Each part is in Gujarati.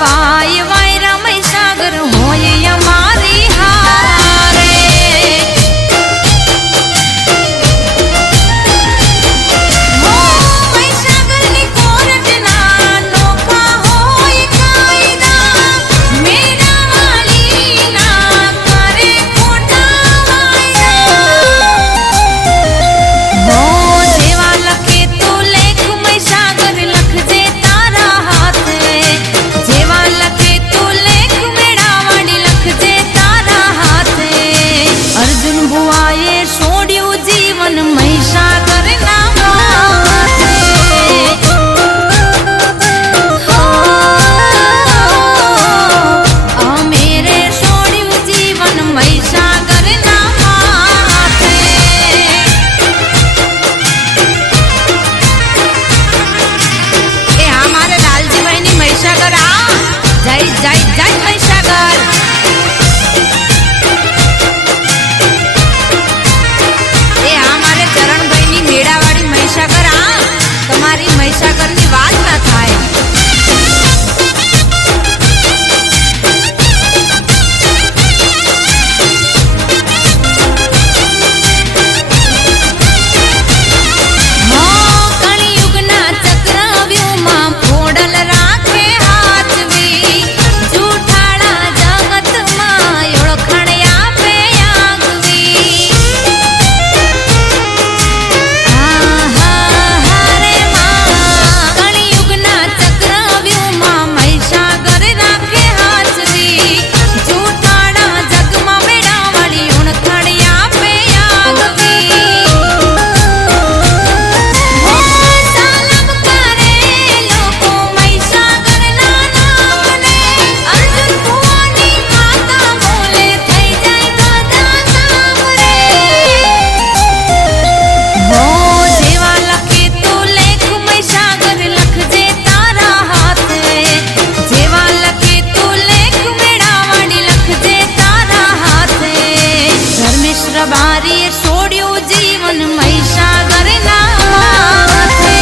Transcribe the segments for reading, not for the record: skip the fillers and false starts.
વાય વાયરા મહીસાગર હોય અમારી હારે મહીસાગરની કોરટના નોખા હોય કાયદા મેરા વાલીના કરે ખોટા વાયરા જેવા લખે તો લેખ મહીસાગર લખજે તારા હાથે જેવા લખે તો લેખ મેળાવાડી લખજે તારા હાથે અર્જુન બુઆએ છોડ્યું જીવન મહીસાગરના માથે અમેરે છોડ્યું જીવન મહીસાગરના માથે એ અમારે લાલજીભાઈની મહીસાગર આ જય જય જય મહીસાગર એ અમારે ચરણભાઈની મેળાવાળી મહીસાગર આ તમારી મહીસાગરની વાત ના થાય કળિયુગના ચક્રવ્યૂહમાં ફોડલ રાખે હાથવી જૂઠાળા જગતમાં ઓળખાણ આપે આગવી હારે માં કળિયુગના ચક્રવ્યૂહમાં મહીસાગર રાખે હાથવી જૂઠાળા જગમાં મેળાવાળી ઓળખાણ આપે આગવી સાલમ કરે લોકો મહીસાગરના નામને અર્જુન ભુવાની માતા બોલે થઈ જાય બધા સામરે જેવા લખે તો લેખ મહીસાગર લખજે તારા હાથે જેવા લખે તો લેખ મેળાવાડી લખજે તારા હાથે ધર્મેશ્વર બારીએ છોડ્યું જીવન મહીસાગરના માથે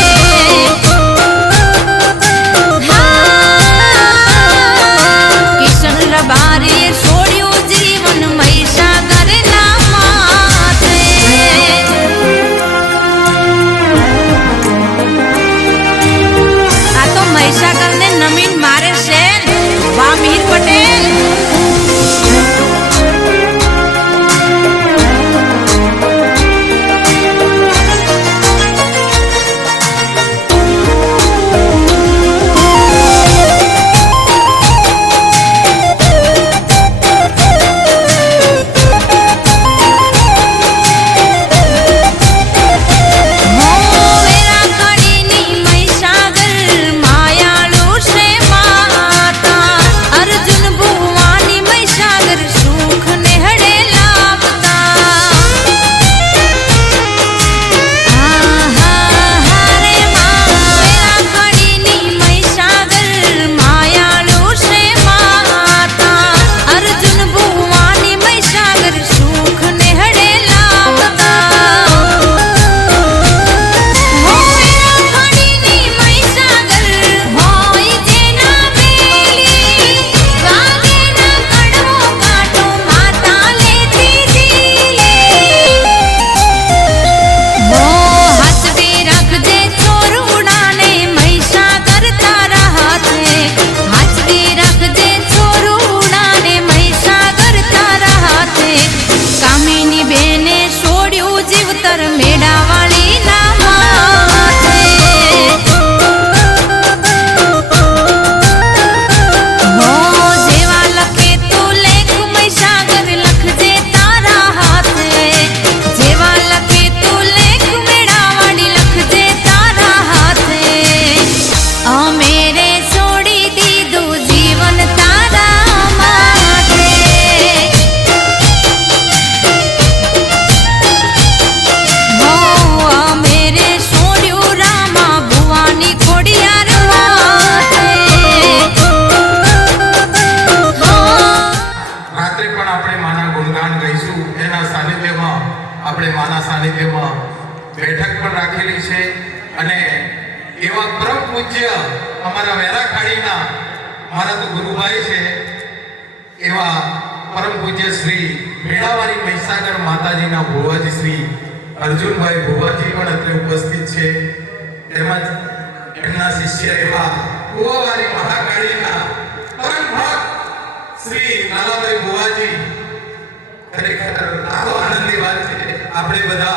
કિશન રબારીએ છોડ્યું જીવન મહીસાગરના માથે આ તો મહીસાગરને નમીન મારે છે વાહ મીર પટેલ વેરા ખડીની મહીસાગર માયાળુ છે માતા અર્જુન ભુવાની મહીસાગર સુખ ને હડે લાવતા હારે માં વેરા ખડીની મહીસાગર માયાળુ છે માતા અર્જુન ભુવાની મહીસાગર સુખ ને હડે લાવતા વેરા ખડીની મહીસાગર હોય જેના બેલી વાગે ના કડવો કાંટો માતા લેતી જીલે હાચવી રાખજે ચોરુડાને મહીસાગર તારા હાથે હાચવી રાખજે ચોરુડાને મહીસાગર તારા હાથે કામિની બેને છોડ્યું જીવતર મેળાવાળી ના માથે જેવા લખે તો લેખ મહીસાગર લખજે તારા હાથે જેવા લખે તો લેખ મેળાવાળી લખજે તારા હાથે અમેરે છોડી દીધું જીવન તારા માટે અમેરે છોડ્યું રામા ભુવાની ખોડિયાર માથે રાત્રે પણ આપણે માના ગુણગાન ગાઈશું એના સાનિધ્યમાં આપણે માના સાનિધ્યમાં બેઠક પણ રાખેલી છે અને એવા પરમ પૂજ્ય અમારા વેરાખાડીના મારા તો ગુરુભાઈ છે એવા પરમ પૂજ્ય શ્રી મેળાવાળી મહીસાગર માતાજીના ભુવાજી શ્રી અર્જુનભાઈ ભુવાજી પણ અત્રે ઉપસ્થિત છે, તેમજ એમના શિષ્ય એવા કુવાવારી મહાકાળીના પરમ ભક્ત શ્રી નાનાભાઈ ભુવાજી. ખરેખર આ તો આનંદની વાત છે. આપણે બધા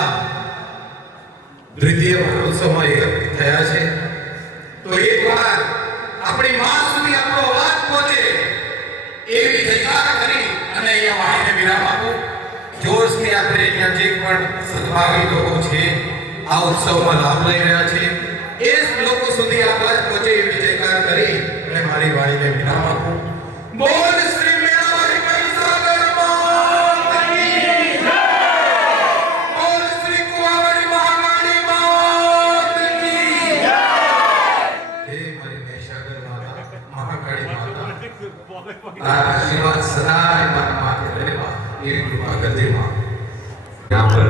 દ્વિતીય મહોત્સવમાં એકત્રિત થયા છે, તો એક વાર આપણી માં સુધી આપણો અવાજ પહોંચે એવી જયકાર કરી અને અહીંયા વાણીને વિરામ આપું. જોશથી આપણે અહીંયા જે પણ સદભાગી લોકો છે આ ઉત્સવમાં લાભ લઈ રહ્યા છે એ લોકો સુધી આ અવાજ પહોંચે એવી જયકાર કરી અને મારી વાણીને વિરામ આપું. બોલ શ્રી મેળાવાળી મહીસાગર માતની જય! બોલ શ્રી કુવાવારી મહાકાળી માતની જય! હે મારી મહીસાગર માતા, મહાકાળી માતા, તારા આશીર્વાદ સદાય મારા માથે રહેવા ये कृपा करते मां. यहाँ पर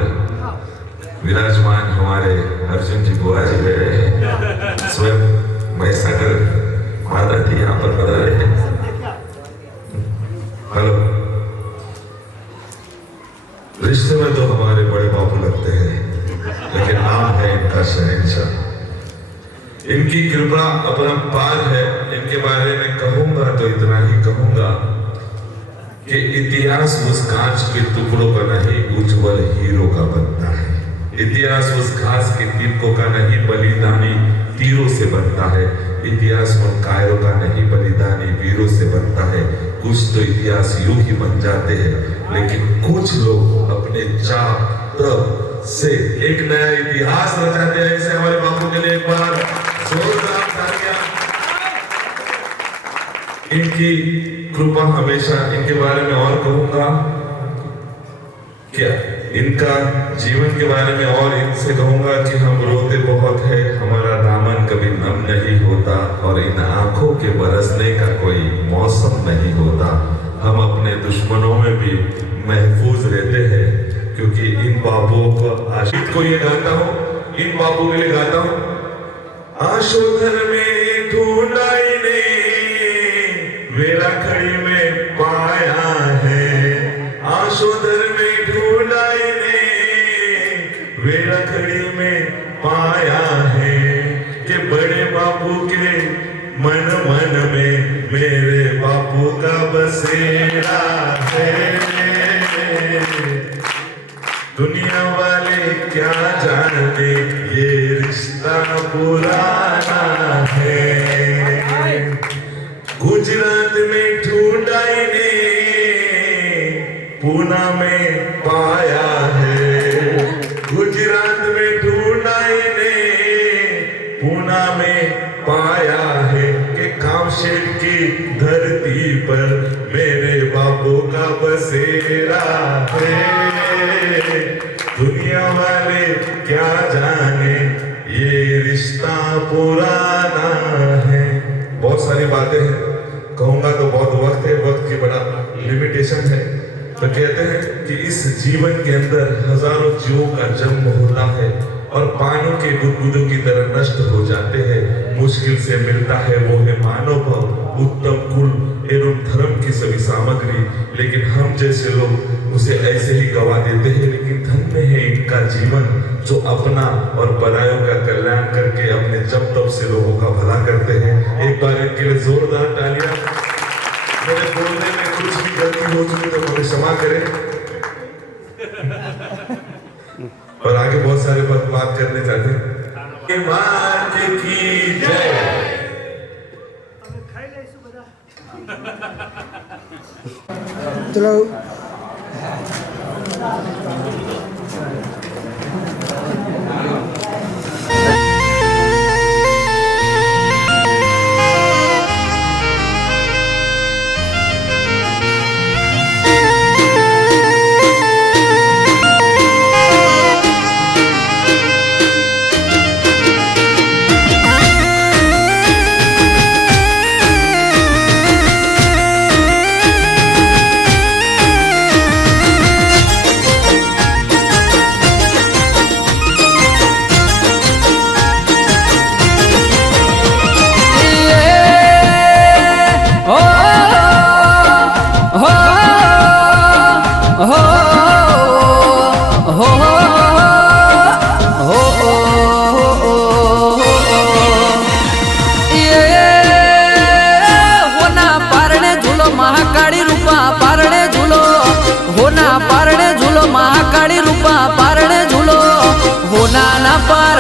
विराजमान हमारे अर्जुन जी बुआ जी रहे हैं, स्वयं महीसागर माता जी यहाँ पर पधारे हैं. हेलो, रिश्ते में तो हमारे बड़े बापू लगते हैं, लेकिन नाम है इनका शहंशाह. इनकी कृपा अपरंपार है. इनके बारे में कहूंगा तो इतना ही कहूंगा कि इतिहास उस कांच के टुकड़ों का नहीं उज्जवल हीरो का बनता है. इतिहास उस घास के तिनकों का नहीं बलिदानी तीरों से बनता है. इतिहास उन कायरों का नहीं बलिदानी वीरों से बनता है. कुछ तो इतिहास यूं ही बन जाते हैं, लेकिन कुछ लोग अपने चाप तप से एक नया इतिहास रचाते हैं. ऐसे हमारे बापू के लिए एक बार जोरदार तालियां. इनकी कृपा हमेशा. इनके बारे में और कहूंगा क्या, इनका जीवन के बारे में और इनसे कहूंगा कि हम रोते बहुत है, हमारा दामन कभी नम नहीं होता और इन आंखों के बरसने का कोई मौसम नहीं होता. हम अपने दुश्मनों में भी महफूज रहते हैं, क्योंकि इन बाबुओं को आशिक को ये गाता हूँ, इन बाबू के लिए गाता हूँ. आशोधर में ढूंढा इन्हें वेला खड़ी में पाया है. आशोधर में ढूंढा इन्हें वेला खड़ी में पाया है कि बड़े बापू के मन मन में मेरे बापू का बसेरा है. दुनिया वाले क्या जानते ये रिश्ता पुराना है. गुजरात में ढूंढा इन्हें पूना में पाया है. गुजरात में ढूंढा इन्हें पूना में पाया है कि कामशेट की धरती पर मेरे बापू का बसेरा है. दुनिया वाले क्या जाने ये रिश्ता पुराना है. बहुत सारी बातें हैं, कहूंगा तो बहुत वक्त है, वक्त की बड़ा लिमिटेशन है. तो कहते हैं कि इस जीवन के अंदर हजारों जीवों का जन्म होता है और पानी के बुदबुदों की तरह नष्ट हो जाते हैं. मुश्किल से मिलता है वो है मानव भाव, उत्तम कुल एवं धर्म की सभी सामग्री. लेकिन हम जैसे लोग उसे ऐसे ही गवा देते हैं. लेकिन धन्य है इनका जीवन जो अपना और परायों का कल्याण करके अपने जब तब से लोगों का भला करते हैं. एक बार इनके लिए जोरदार तालियां. मेरे बोलने में कुछ भी गलती हो चुकी तो मुझे क्षमा करें. और आगे बहुत सारे बात करने चाहते हैं. मात की जय. चलो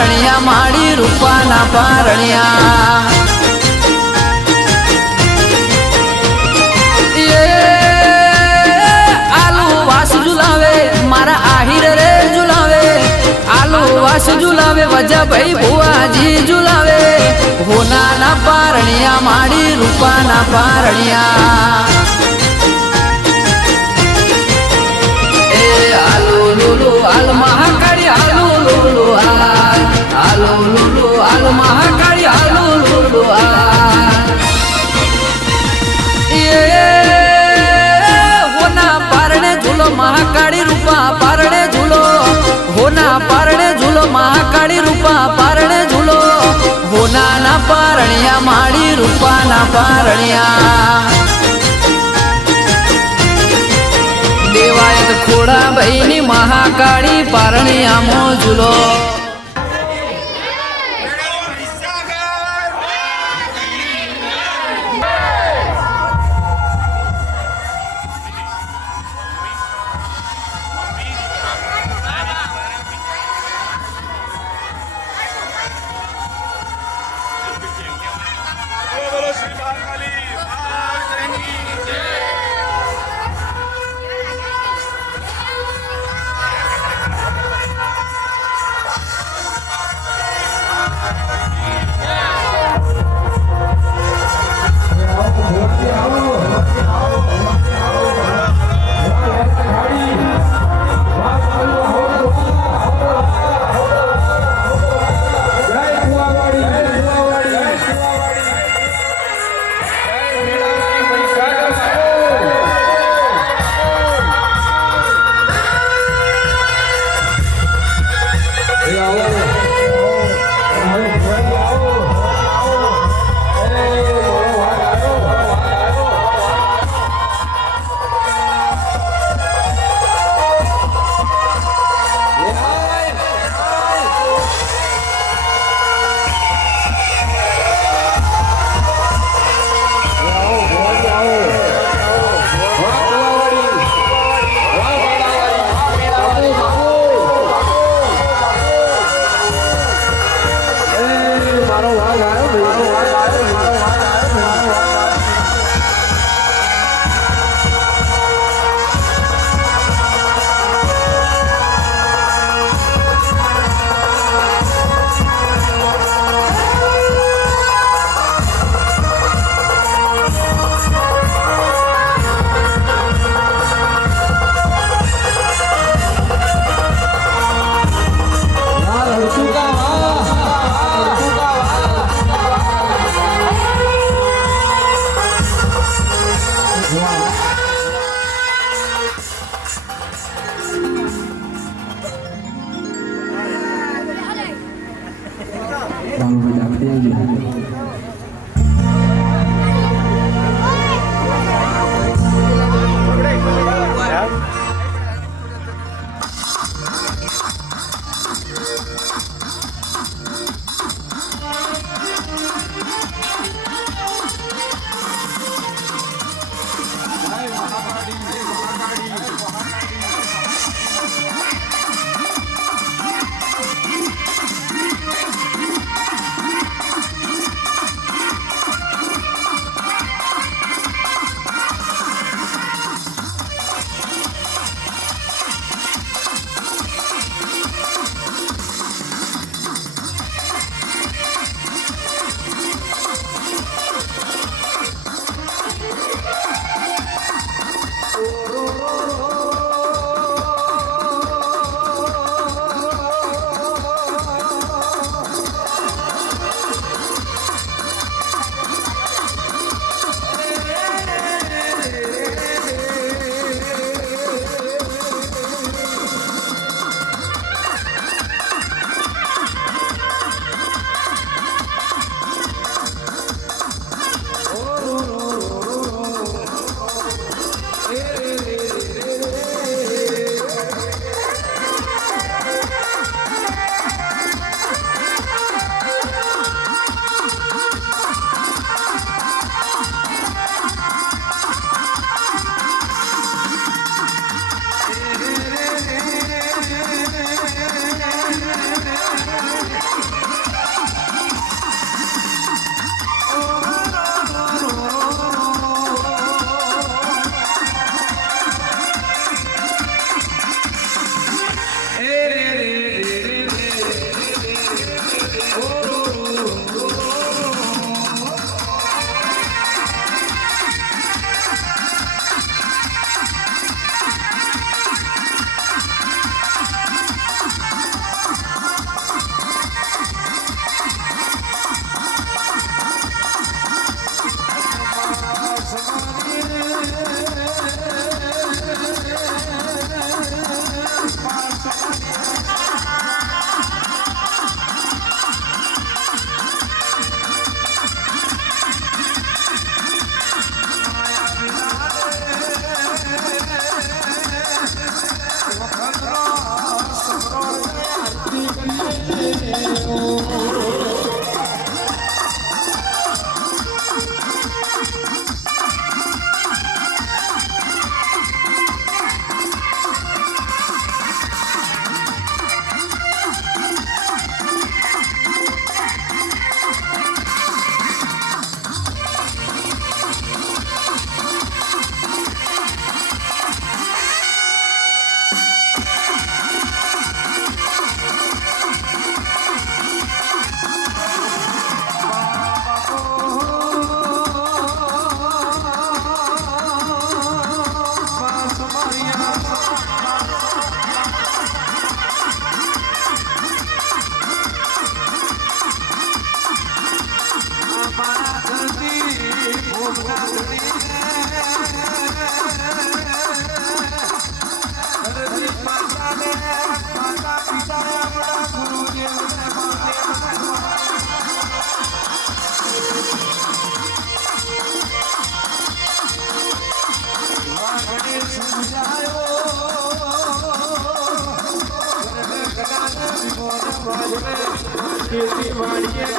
પારણિયા માડી રૂપાના પારણિયા આલુ વાસ ઝુલાવે મારા આહિર રે ઝુલાવે આલુ વાસ ઝુલાવે વજાભાઈ ભુવાજી ઝુલાવે હોનાના પારણિયા માડી રૂપાના પારણિયા આલુ લુલુ આલ મહાકાળી આલુ લુલુ આલુ લુલુ આલ મહાકાળી આલુ લુલુ હોના પારણે ઝૂલો મહાકાળી રૂપા પારણે ઝૂલો હોના પારણે ઝૂલો મહાકાળી રૂપા પારણે ઝૂલો હોનાના પારણિયા માડી રૂપાના પારણિયા દેવાયત ખોડા ભાઈની મહાકાળી પારણિયા મોજુલો ખેતી વાડીએ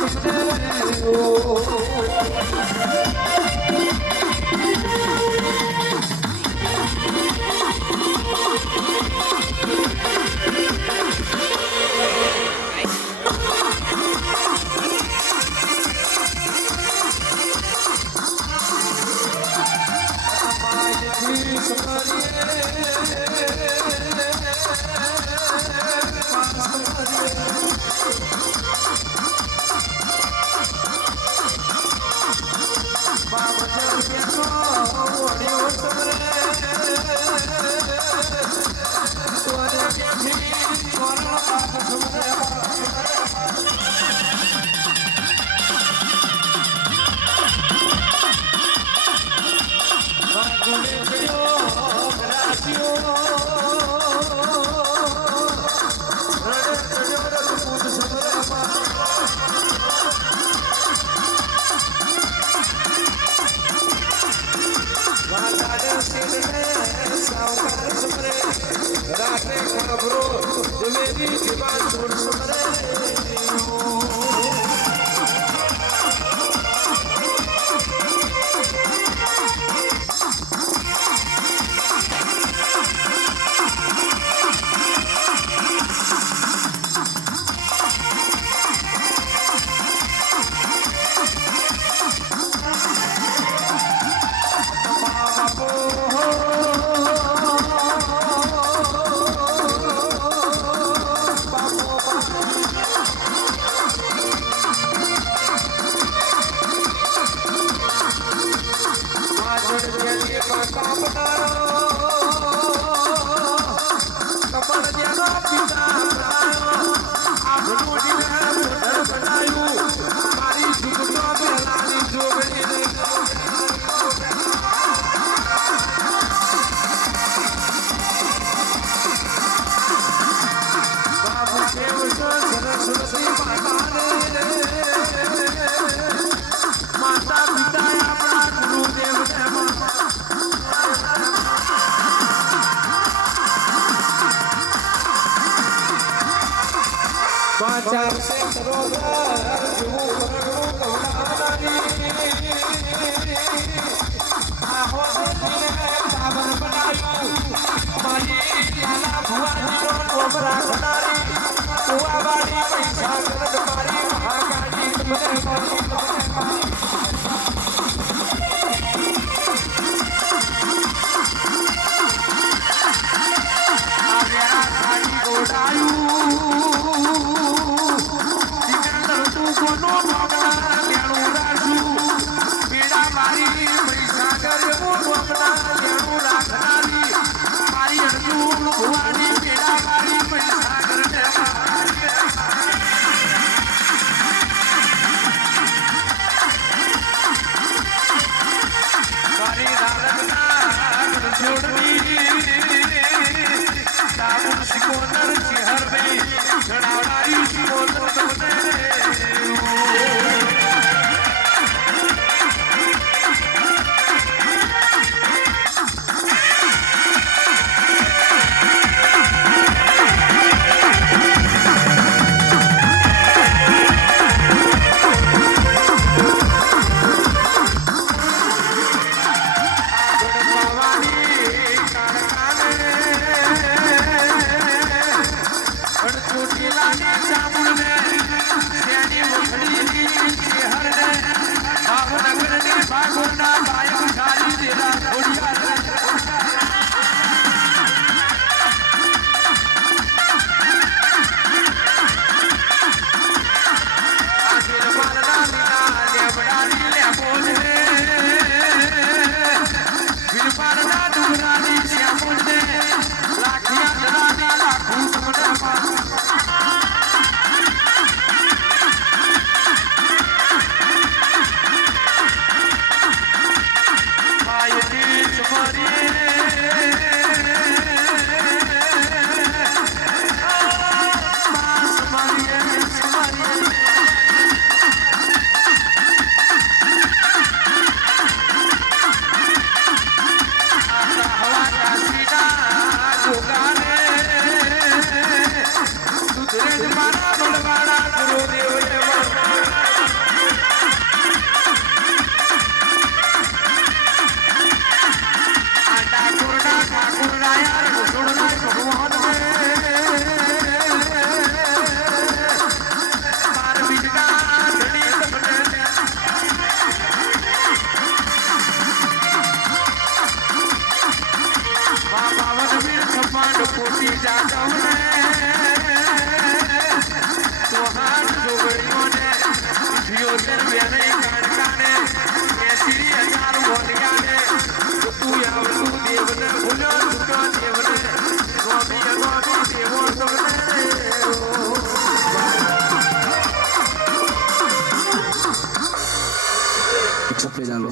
છપડે ચાલો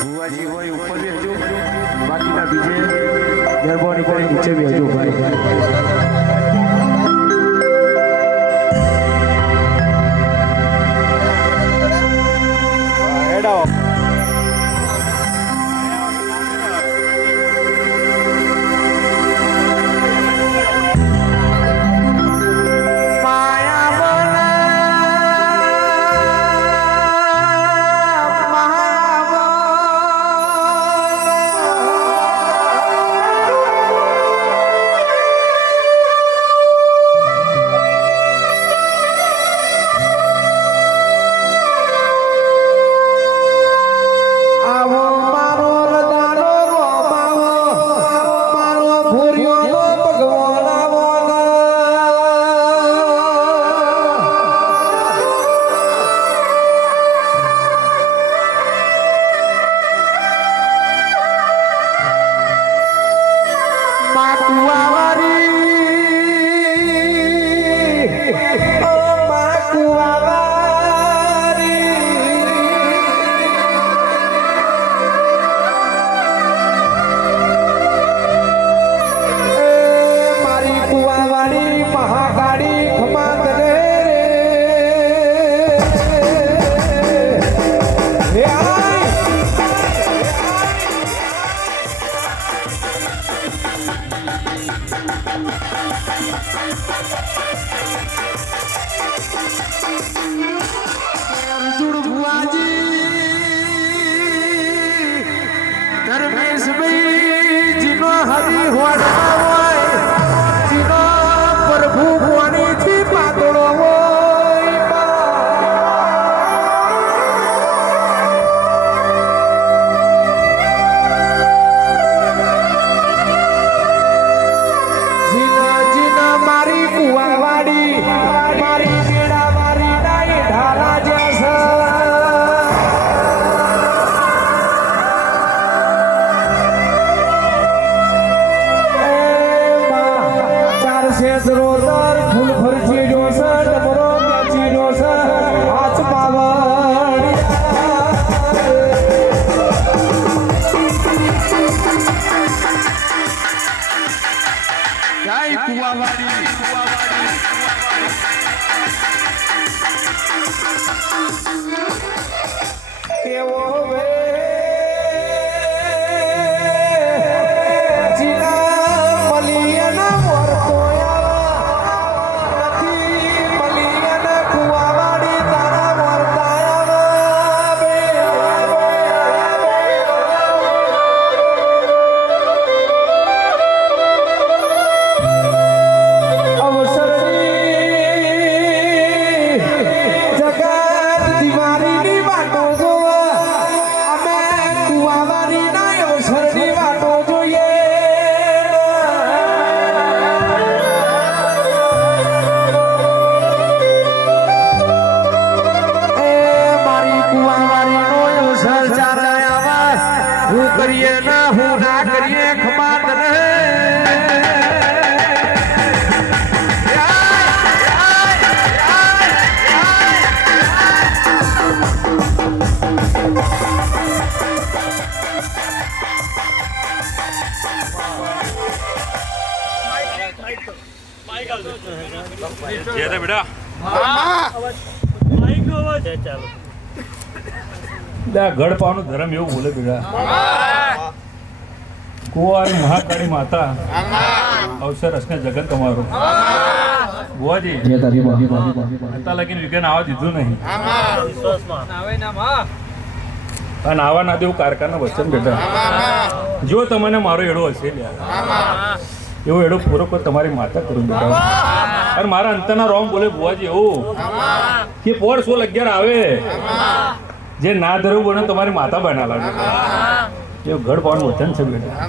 ભુવાજી હોય ઉપર બેસજો, બાકીના બીજે મહેરબાની કરી નીચે બેસજો ભાઈ. ગઢપાનું ધર્મ એવું બોલે બેટા. કુંવારી મહાકાળી માતા અવસર હસને જગત તમારો બુઆજી અત્યાર લગીને વિજ્ઞાન આવવા દીધું નહીં અને આવા ના દેવું કારખાના વચન બેટા. જો તમને મારો એડો હશે લ્યા એવો એડો પૂરો કર તમારી માતા કરું બેટા અને મારા અંતરના રોમ બોલે બુવાજી એવું કે 16 આવે જે ના ધરવું બને તમારી માતા બના લાગે એવું ઘર પાવાનું વચન છે બેટા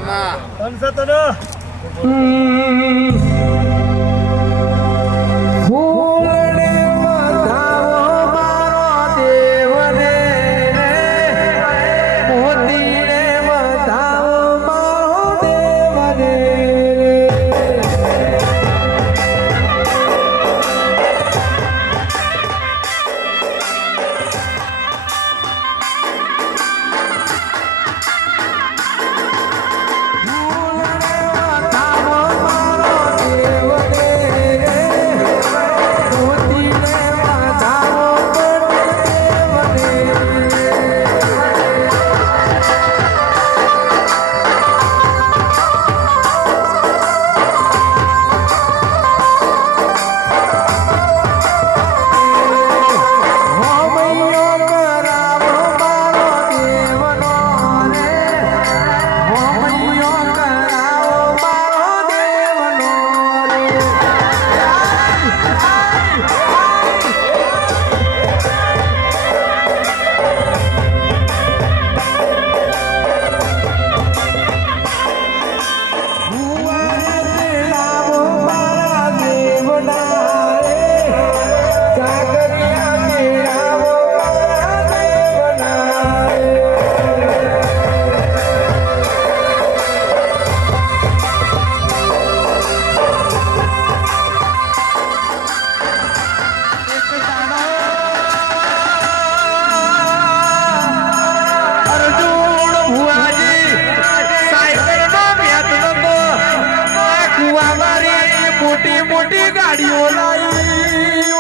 મોટી મોટી ગાડીઓ લાવી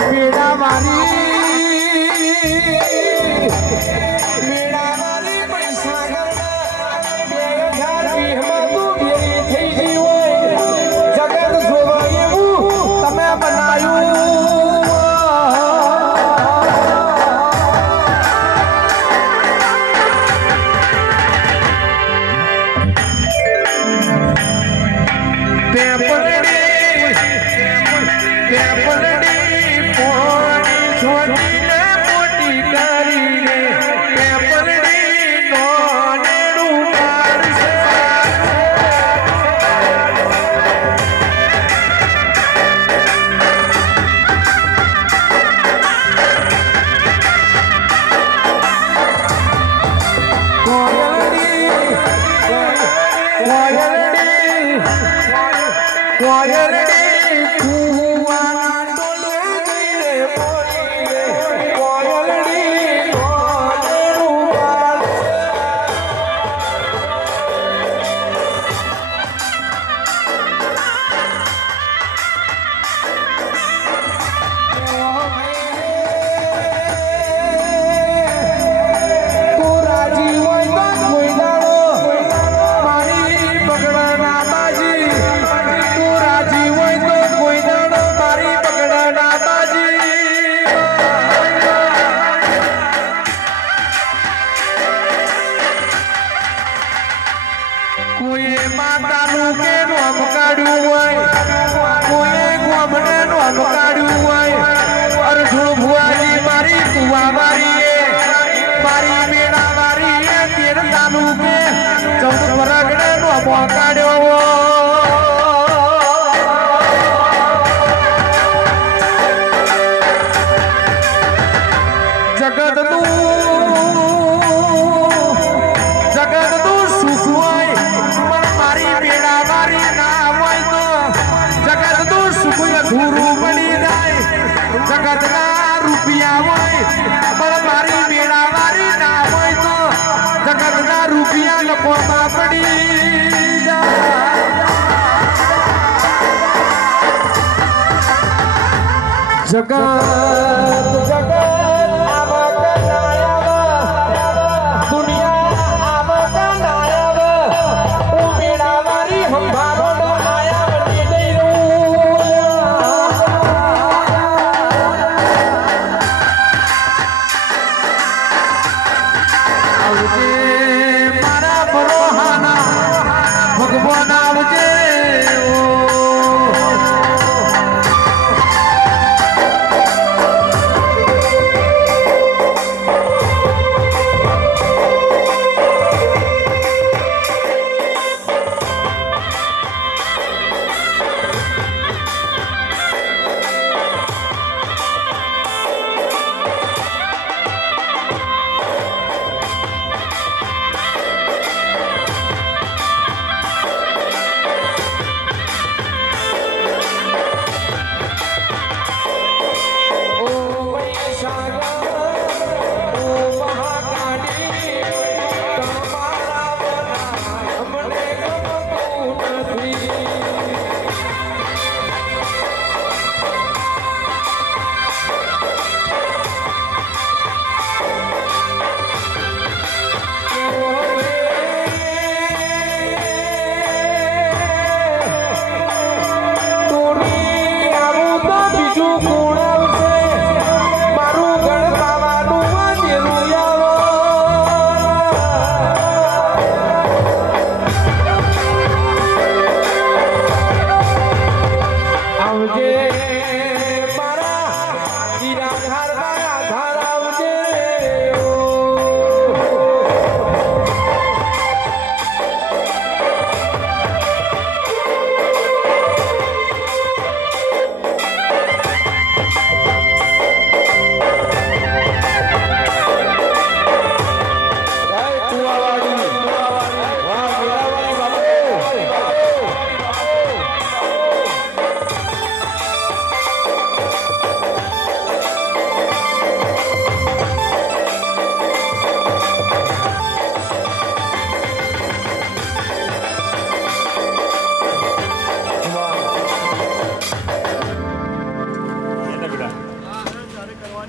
મેળા મારી પૈસા થઈ ગઈ હોય જગત જોવા એવું તમે બનાવ્યું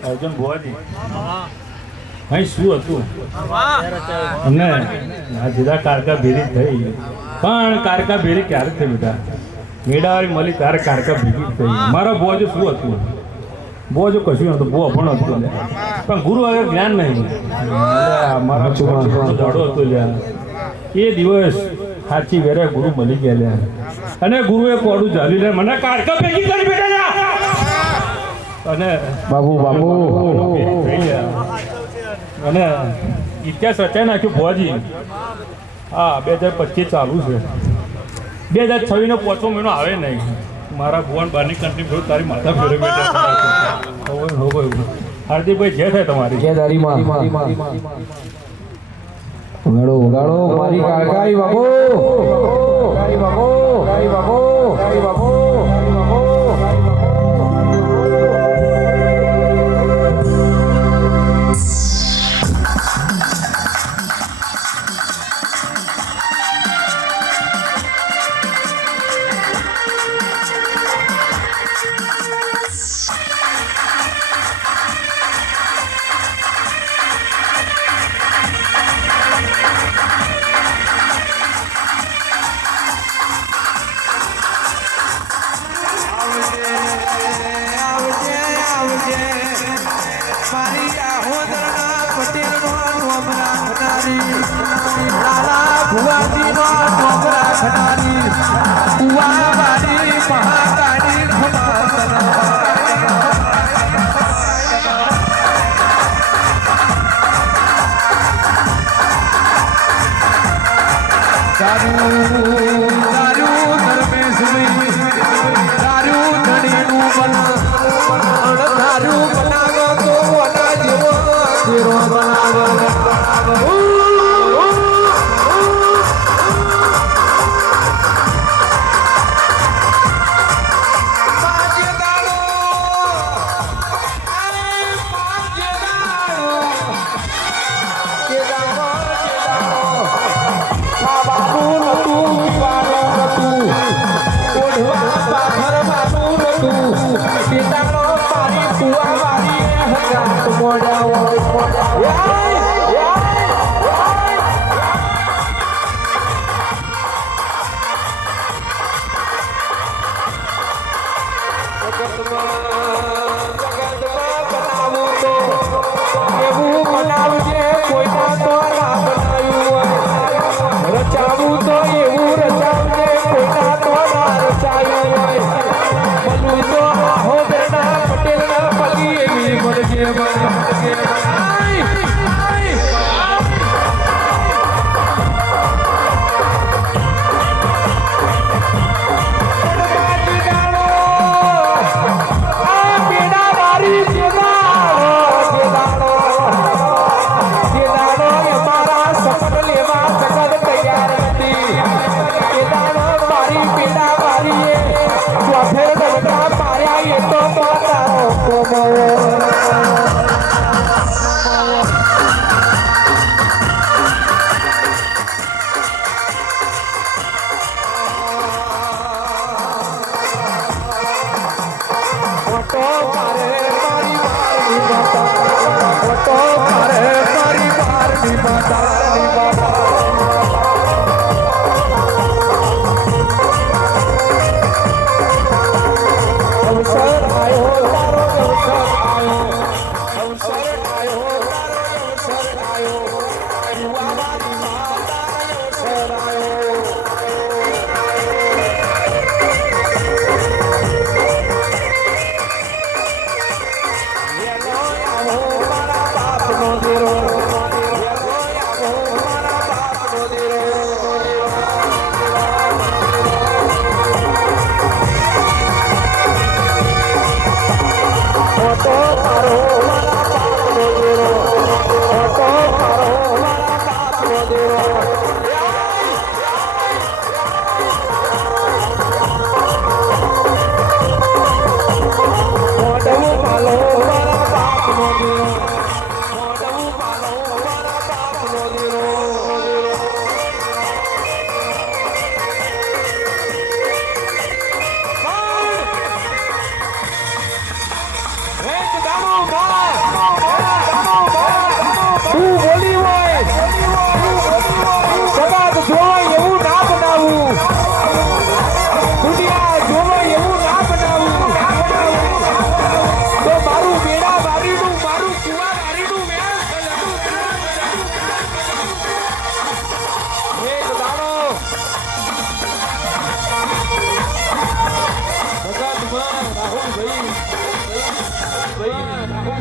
અર્જુન ભુવાજી અહીં શું હતું અમને આ જુદા કારકા ભેરી થઈ પણ કારકા ભેરી ક્યારે થઈ બેટા મેળાવાળી મળી ત્યારે કારકા ભેગી થઈ મારા ભુવાજી શું હતું ભુવાજો કશું નતું ભુવા પણ હતું પણ ગુરુ આગળ જ્ઞાન નહીં મારા છોકરો દાડો હતો લ્યા એ દિવસ સાચી વેરે ગુરુ મળી ગયા લ્યા અને ગુરુએ કોડું ઝાલી લે મને કારકા ભેગી કરી બેટા અને બાબુ અને ઇતિહાસ રચાઈ નાખ્યો ભુવાજી હા 2025 ચાલુ છે 2026 નો 5મો મહિનો આવે નહીં મારા ભુવન બારની કંટ્રી ફેર તારી માથા ફેરે બેટા હાર્દિકભાઈ જે થાય તમારી જય તારી માં વગાડો મારી કાકાઈ બાબુ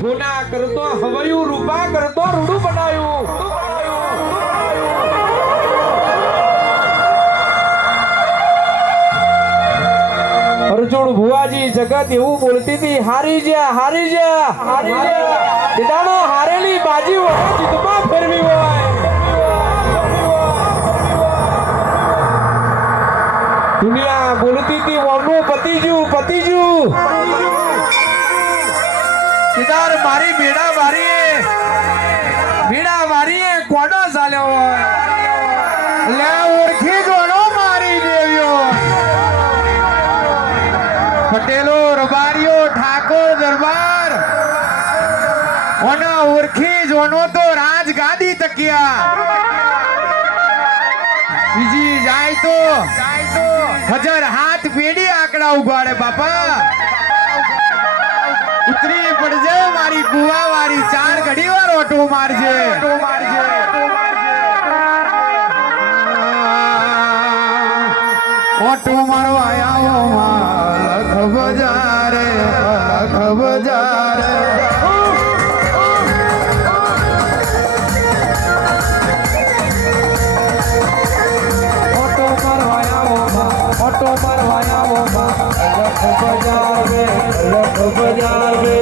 ગુના કરતો હવયું રૂપા કરતો રૂડું બનાવ્યું અર્જુન ભુવાજી જગત એવું બોલતી હતી હારી જા દીદાનો હારેલી બાજી હોય જીતમાં ફેરવી હોય દુનિયા બોલતી હતી વોનું પતિજુ દીદાર મારી બેડા મારી કોડો ચાલ્યો હોય લે ઓળખી જોડો મારી દેવ્યો પટેલો રબારીઓ ઠાકોર દરબાર ઓના ઓળખી જોનો તો રાજગાદી તકિયા બીજી જાય તો હજાર હાથ પેડી આંકડા ઉગાડે બાપા ઉતરી પડજે મારી કુવા વાળી 4 ઘડી વાર ઓટો મારજે ઓટો મારવા આવો લખ બજારે ઓટો મારવા આવો લખ બજારે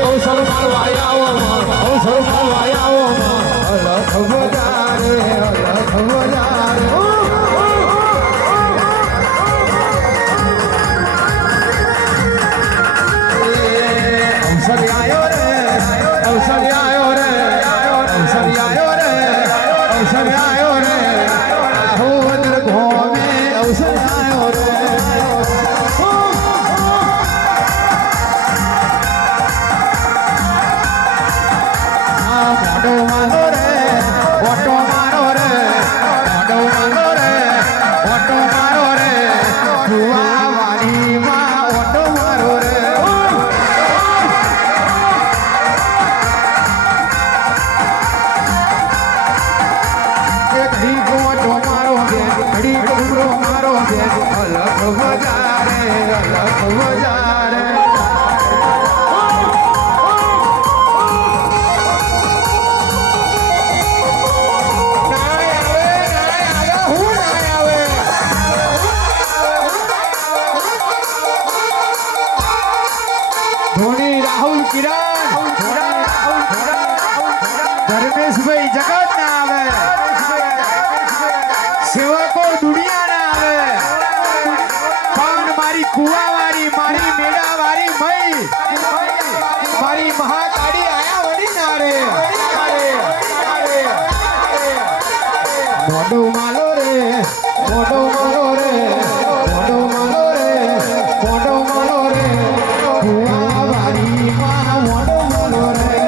અવસર મારવા આવો લખ બજારે અવસર આયો રે હોદર ઘોમે અવસર આયો રે મોટો મારો રે ઓટો મારો રે કુવા વાડીમાં ઓટો મારો રે ઘડી ઓટો મારો છે ઘડી કુમરો મારો છે અલગ બજારે ધોની રાહુલ કિરણ ધર્મેશભાઈ જગત ના આવે સેવકો દુનિયા ના આવે પણ મારી કુવાવાળી મારી મેળાવાળી મઈ મારી મહાકાળી આયા વળી ના રે મોઢો માલો રે કુવાવાળી માં મોઢો માલો રે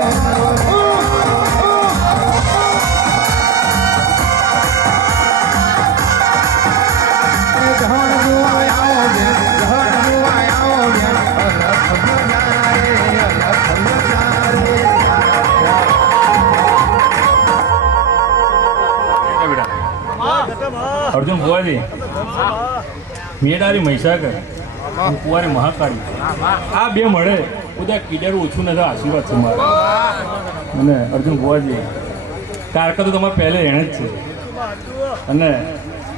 અર્જુન ભુવાજી મેડારી મહીસાગર અને કુંવારી મહાકાળી આ બે મળે બધા કીડેરું ઓછું નથી આશીર્વાદ છે મારા અને અર્જુન ભુવાજી કારકા તો તમારે પહેલે એને જ છે અને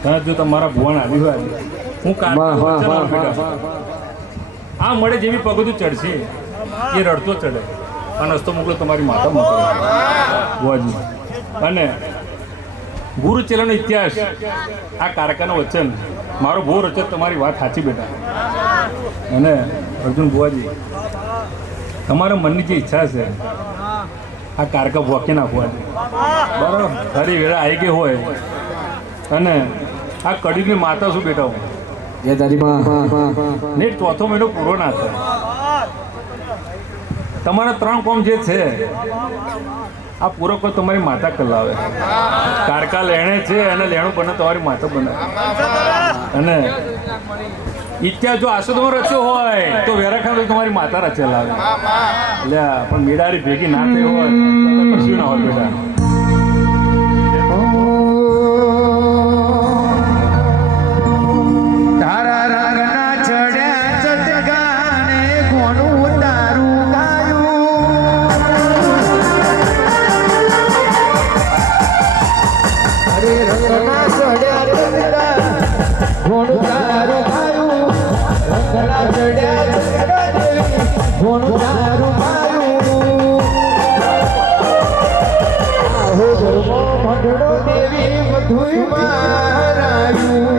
તમે જો તમારા ભુવન આવી હોય હું કારકા બેટા આ મળે જેવી પગથિયું ચડશે એ રડતો ચડે અને હસતો મોકલો તમારી માતા મોકલો ભુવાજી અને ગુરુ ચેલાનો ઇતિહાસ આ કારકાનું વચન મારો બહુ રચત તમારી વાત સાચી બેટા અને અર્જુન ભુવાજી તમારા મનની જે ઈચ્છા છે આ કારકા ભોકી નાખવાની બરાબર ખરી વેળા આવી ગઈ હોય અને આ કડીની માતા શું બેટા હું ને ચોથો મહિનો પૂરો ના થાય તમારા 3 કોમ જે છે આ પૂરો કોઈ તમારી માતા કલાવે કારકા લેણે છે અને લેણું બને તમારી માતા બને અને ઇતિહાસ જો આસો તમારો રચ્યો હોય તો વેરાખા તો તમારી માતા રચેલા આવે એટલે પણ મેડારી ભેગી ના થઈ હોય તો કશું ના હોય બેટા તારા ઘોડું તારું ભાયું રંગલા ચડ્યા જગા દેવી ઘોડું તારું ભાયું આહો ધર્મો ભગડો દેવી બધુંય મારાયું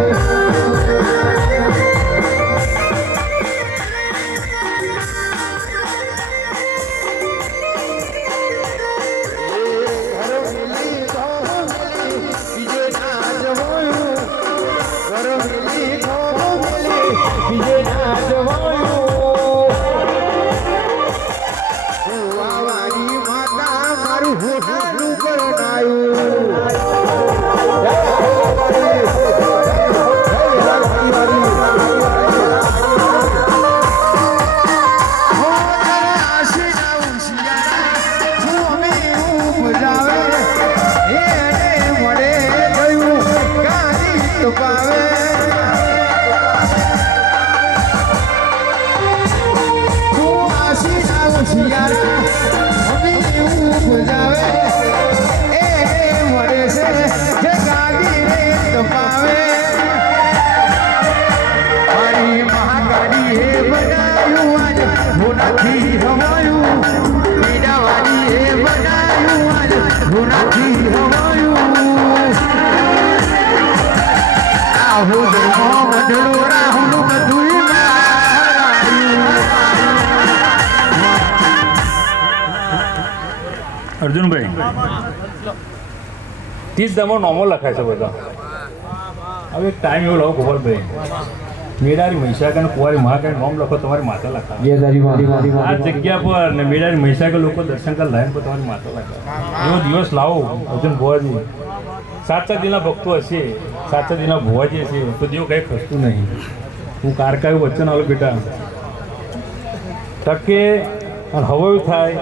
અર્જુનભાઈ 30 દામો નોમો લખાય છે બધા. હવે એક ટાઈમ એવો લાવો ગોપાલભાઈ, મેડારી મહીસાગર અને કુંવારી મહાકાળી નોમ લખો, તમારી માતા લખાવે આ જગ્યા પર ને મેડારી મહીસાગર લોકો દર્શન કરી લાઈન પર તમારી માતા લખાવે. એવો દિવસ લાવો અર્જુન ભુવાજી. સાચા દિલના ભક્તો હશે, સાચા દિલના ભુવાજી હશે તો જેવું કંઈ ખસતું નહીં. હું કારકાયું વચન આવું બેટા ટકે અને હવાયું થાય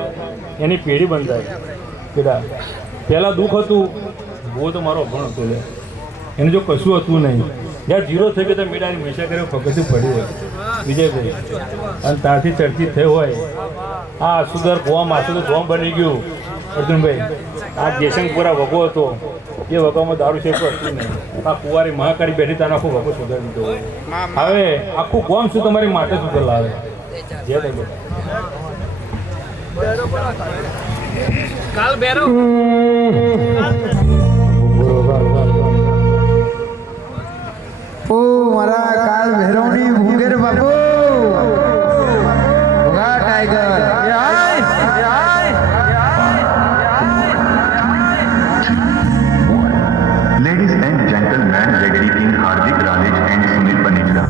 એની પેઢી બંધાય બેટા. પહેલાં દુઃખ હતું, બહુ તો મારો અભણ હતો લે, એને જો કશું હતું નહીં, જ્યાં જીરો થઈ ગયો તો મેળાની મહીસા કર્યો ફકતું પડ્યું હોય વિજયભાઈ, અને ત્યારથી ચર્ચિત થઈ હોય આ આસુદર ગોમ આસુદર ગોમ બની ગયું. અર્જુનભાઈ આ જયશંકપુરા વગો હતો, એ વગોમાં દારૂ શેકો હતું નહીં. આ કુંવારી મહાકાળી બેઠી તાનો આખો વગો સુધારી દીધો હોય. હવે આખું ગોમ શું તમારી માટે સુધર લાવે જે થઈ કાલ બેરો ઓ મારા કાલ ભૈરવની ભૂંગેર બાપુ Bhaga tiger Ladies and gentlemen, greeting Hardik Ranej and Sunil Panitra.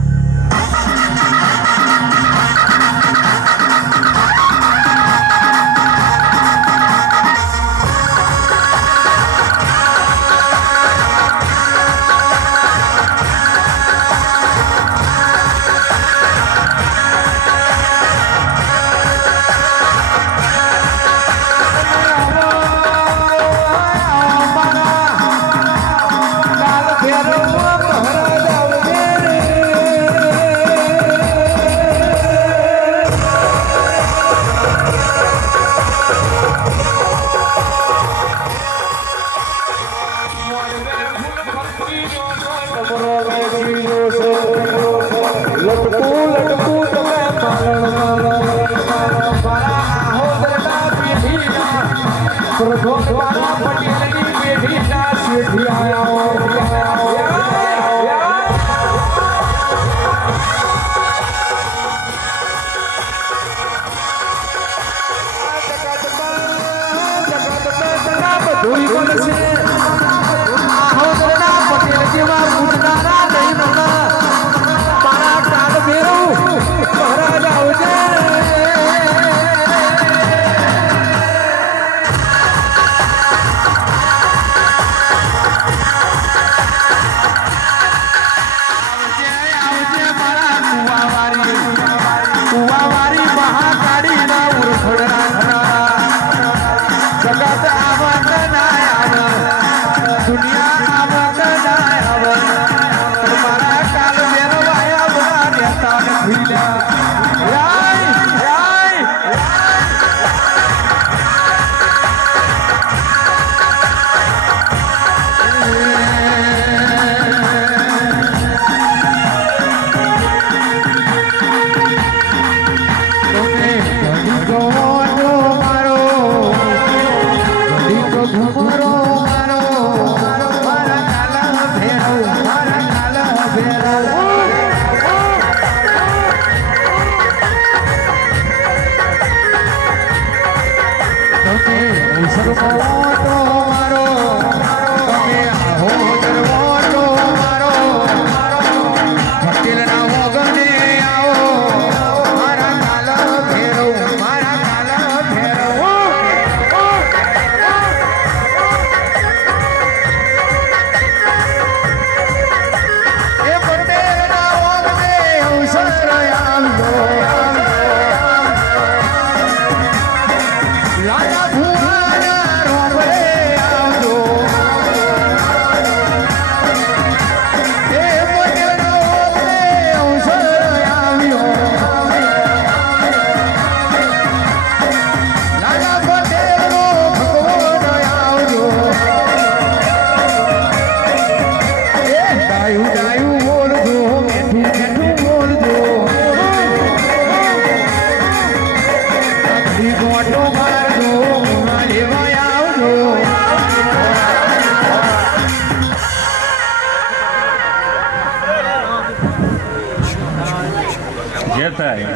જે થાય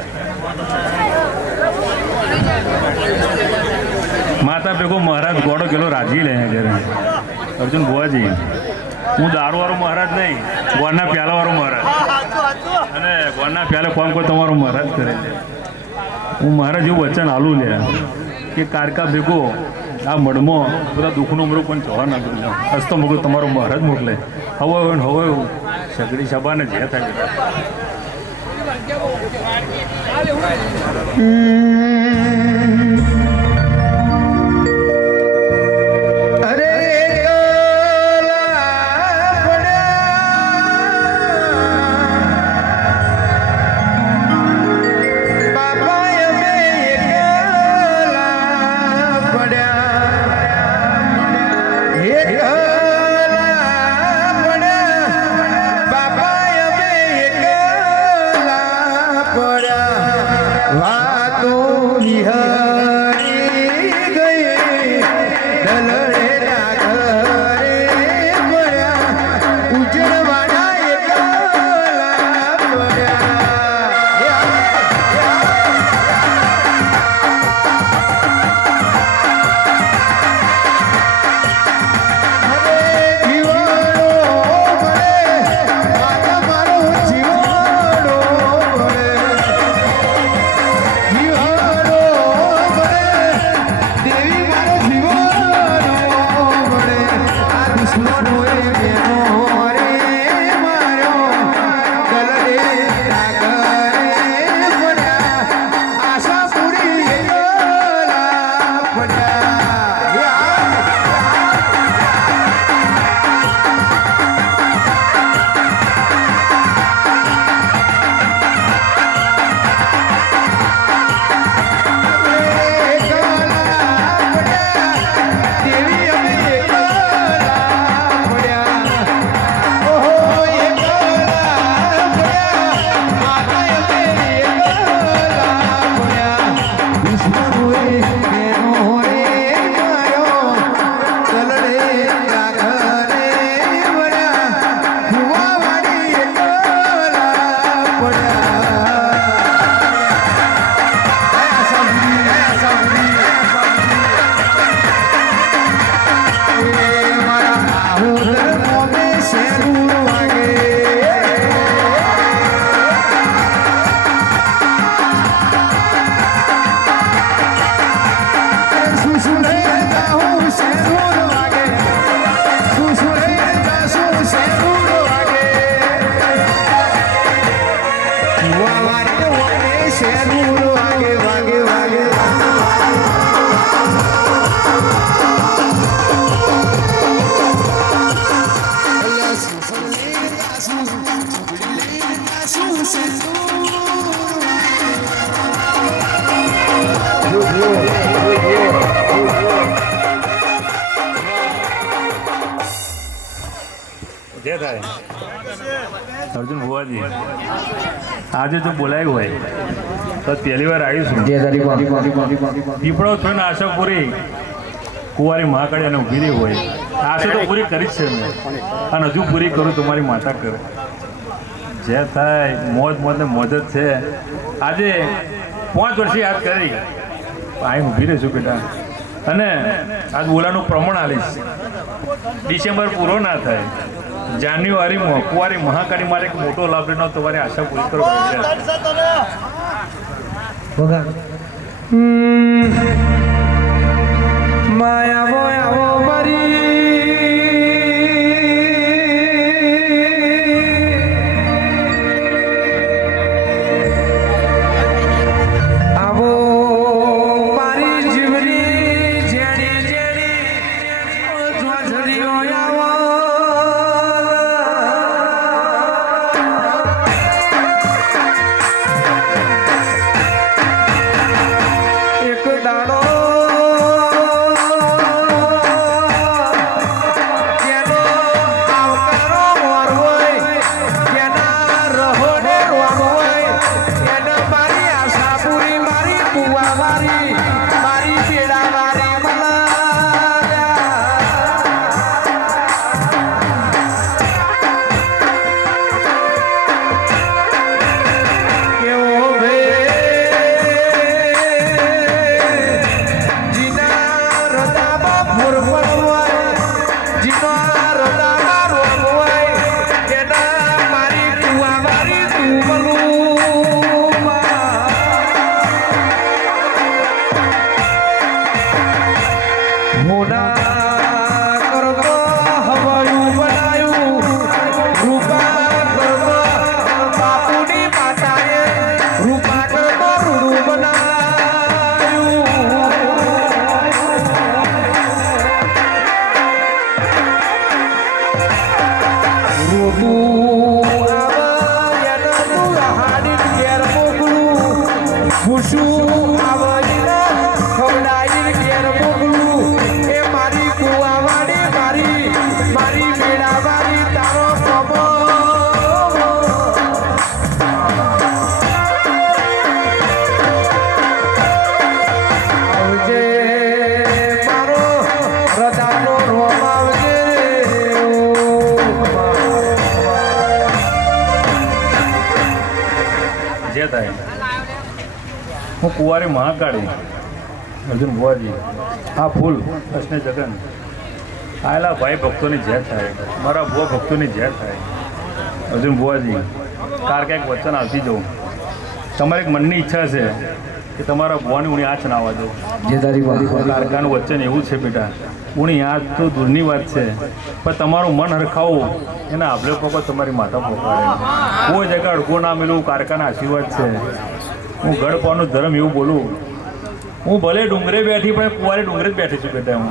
માતા ભેગો મહારાજ ગોળો ગેલો રાજી લે ઘરે અર્જુન ભુવાજી હું દારૂવાળો મહારાજ નહીં ગોળના પ્યાલાવાળો મહારાજ અને ગોળના પ્યાલે કોમ કોઈ તમારો મહારાજ કરે હું મહારાજ એવું વચન આલું લે કે કારકા ભેગો આ મઢમાં બધા દુઃખનો અમરો પણ જવા ના કરજો હસતો મોકલો તમારો મહારાજ મોકલે હવે સગડી સભાને જે થાય જે થાય અર્જુન ભુવાજી આજે જો બોલાયું હોય તો પહેલી વાર આવીશું પીપળો થઈને આશા પૂરી કુંવારી મહાકાળી અને ઊભી રહી હોય આશા તો પૂરી કરી જ છે મેં અને હજુ પૂરી કરું તમારી માતા કરે જે થાય મોજ મોજ ને મોજ જ છે આજે 5 વર્ષે યાદ કરી અહીં ઊભી રહીશું બેટા અને આજ બોલાનું પ્રમાણ આલીશ ડિસેમ્બર પૂરો ના થાય જાન્યુઆરીમાં કુંવારી મહાકાળી મારે એક મોટો લાભ લેનો તમારી આશા પૂરી કરો માયા આવો મારી આવો મારી જીવની જેણી જેણી જોજરીઓ આવો એક દાડો ખુશું આવડીને ખવડાવી ઘેર મોકલું એ મારી કુવાવાડી મારી મેળાવાડી તારો પબો આવજે મારો હૃદયનો રોમ આવજે જે થાય હું કુંવારી મહાકાળી અર્જુન ભુવાજી આ ફૂલ કૃષ્ણ જગન આયેલા ભાઈ ભક્તોની જય થાય મારા ભુવા ભક્તોની જય થાય અર્જુન ભુવાજી કાર ક્યાંક વચન આવતી જવું તમારી એક મનની ઈચ્છા છે કે તમારા ભુવાની ઉણી આંચ ના આવવા દો જે તારી કારકાનું વચન એવું છે બેટા ઉણી આંચ તો દૂરની વાત છે પણ તમારું મન હરખાવું એના આભલે પોકો તમારી માતા પોકાડે કોઈ જગ્યા અડકો ના મેળવું કારકાના આશીર્વાદ છે હું ગઢપાનું ધર્મ એવું બોલું હું ભલે ડુંગરે બેઠી પણ કુંવારે ડુંગરે જ બેઠી છું બેટા હું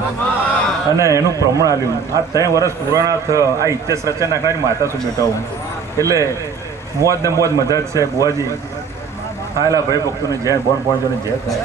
અને એનું પ્રમાણ આવ્યું આ 3 વર્ષ પુરાણા થયા આ ઇતિહાસ રચના નાખનારી માતા છું બેટા હું એટલે મોજ ને મોજ મજા જ છે બુવાજી આયેલા ભાઈ ભક્તોને જય બોન પોણજોને જય થાય